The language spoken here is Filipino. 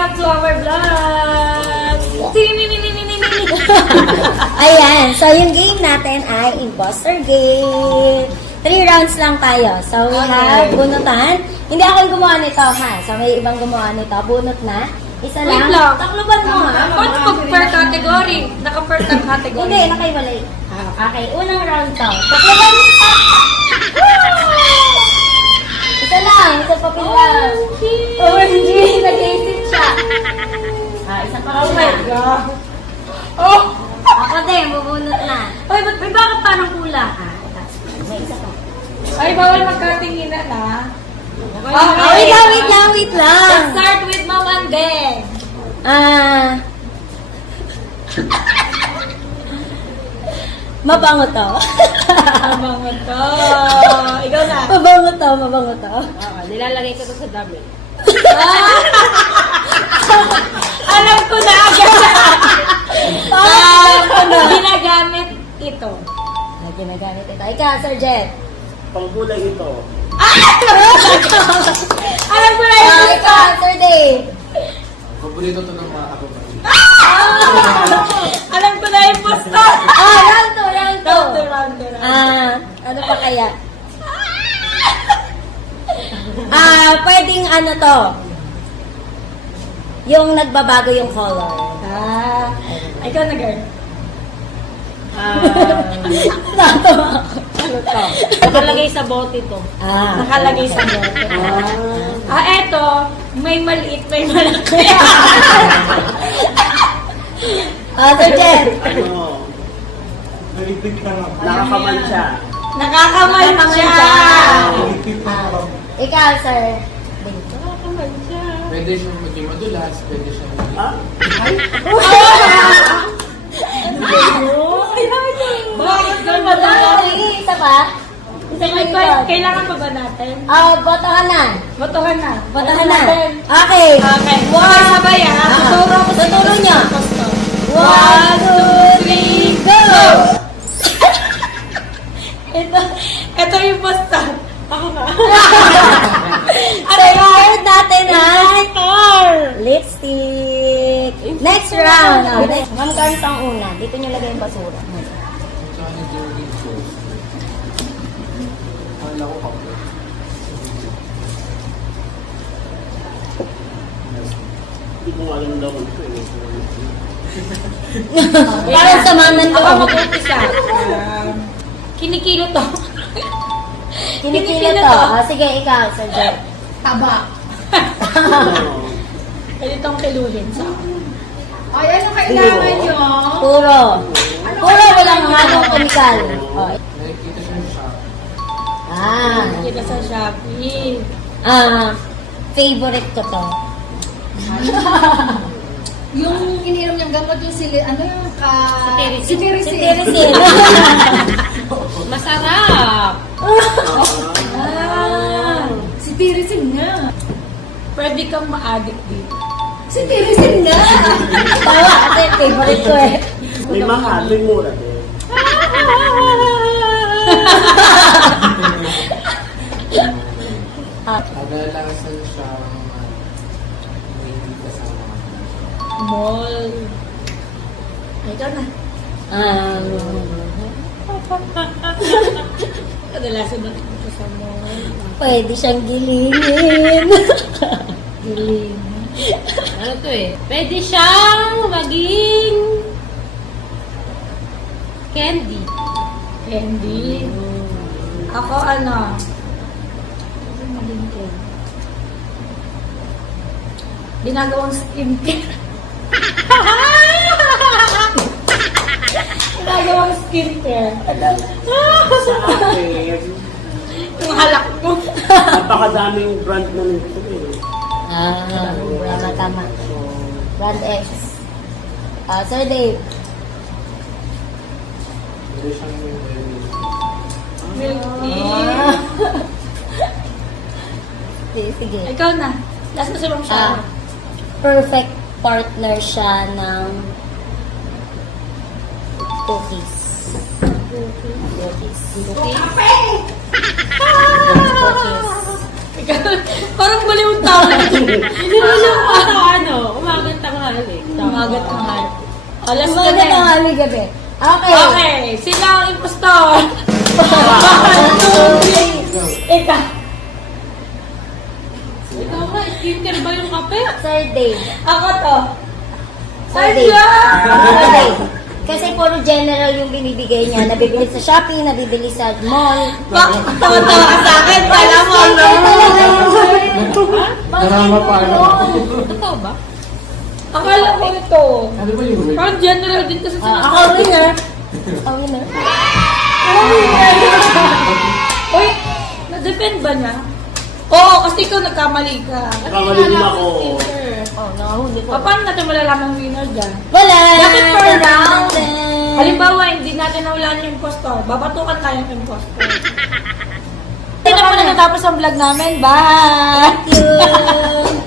back to our vlog! Ayan, so yung game natin ay imposter game. 3 rounds lang tayo. So we have bunutan. Hindi ako yung gumawa nito, ha? So may ibang gumawa nito. Bunot na. Isa Wait lang. lang. Takloban mo, ha? Ba't pag-per category? Naka-per tag category. Hindi, nakaiwalay. Okay, unang round to. Takloban mo. Isa lang, isa pa pila. OMG, nag-isip siya. Isa pa Oh pila. my God! Oh! Ako din, bubunot na. Ay, ba't may bakit parang kulang? May isa pa. Ay, bawal magkatinginan ah. Wait lang. Let's start with Mamande. Mabango to. Abang ito. Ikaw na. Mabango to. Nilalagay ko to sa dami. Alam ko na agad. Ginagamit ito. Ginagamit ito. Ikaw, Sir Jet. Pangkulay ito. Alam ko na yung ito. Ikaw, Sir Dave. Paborito to ng mga kapatid. Alam ko na yung posto. Round 2. Round two. Ano pa kaya? Pwedeng ano to. Yung nagbabago yung color. Ikaw na, girl. Natawa ako. Ano to? Nakalagay sa bote to. Nakalagay sa bote. Eto, may maliit, may malaki. Sir Jet. Ano? Nakakamansya. Nakakamansya. Ikaw, Sir Dave. Nakakamansya. Pwede siyang maging madulas, pwede siyang maging... Ha? Bakit ka madalas? Isa pa? Isa pa ikaw. Kailangan pa ba natin? Botohan na. Botohan na. Botohan na. Natin. Okay. Okay. Okay, sabay ha. Tuturo ko sa Tuturo niya. 1, 2, 3, go! Ito yung posta. Ako nga. So, yung third natin ay Star. lipstick. Next round. Ma'am Carlos ang una. Dito niyo lagay yung basura. Saan yung jogging shoes? Akala ko kape. Hindi ko alam daw ito eh. Parang samanan ko. Ako mag-umpisa. Kinikilo to. Kinikilo to. Sige, ikaw, Sir Jet. Taba. Pwede itong kiluhin sa Ay, ano kailangan nyo? Puro. Puro walang halong kemikal. Nakikita siya sa shop. kita sa Shopee. Favorite ko to. Yung ininom niyang gamot yung ano yung Si Tirisin. Tirisin. Masarap. Si Tirisin nga. Pwede kang ma-addict dito. Si Tirisin nga. Tawa kasi favorite ko eh. May mahal, may mura din. Kadalasan siya may hindi kasama. Mall. Ay, ikaw na. Kadalasan nakikita sa mall. Pwede siyang gilingin. Giling. Ano to eh? Pwede siyang maging candy. Candy? Ako ano? Maging candy. Ginagawang skincare. Ginagawang skincare. Sa akin, Yung halak mo. napakadaming brand na nito eh. Tama. Brand X. Sir Dave. Pwede siyang Milk tea. Sige. Ikaw na. Last na sa bang siya. Perfect partner siya ng cookies. Cookies. Parang baliw tao. Hindi mo siya ano. Alas ka Umaga na. tanghali gabi. Okay. Okay, sila ang impostor. 1, 2, 3. Ikaw. Ikaw nga, skincare ba yung kape? Third day. Ako to. Third day. Sadya! Third day. Kasi puro general yung binibigay niya. Nabibili sa Shopee, nabibili sa mall. Tawa-tawa ka sa akin. Kala mo, ano? Narama pa ano. Totoo ba? Akala ko ito. Ano ba yung Parang general din kasi Ako winner. Ako winner. Uy, na-defend ba niya? Oo, kasi ikaw nagkamali ka. Nagkamali din ako. Oh, nakahuli ko. Paano natin malalaman winner dyan? Wala! Dapat per round. Dun. Halimbawa, hindi natin nawalan yung impostor. Babatukan tayong impostor. Hindi na po na natapos ang vlog namin. Bye! Thank you!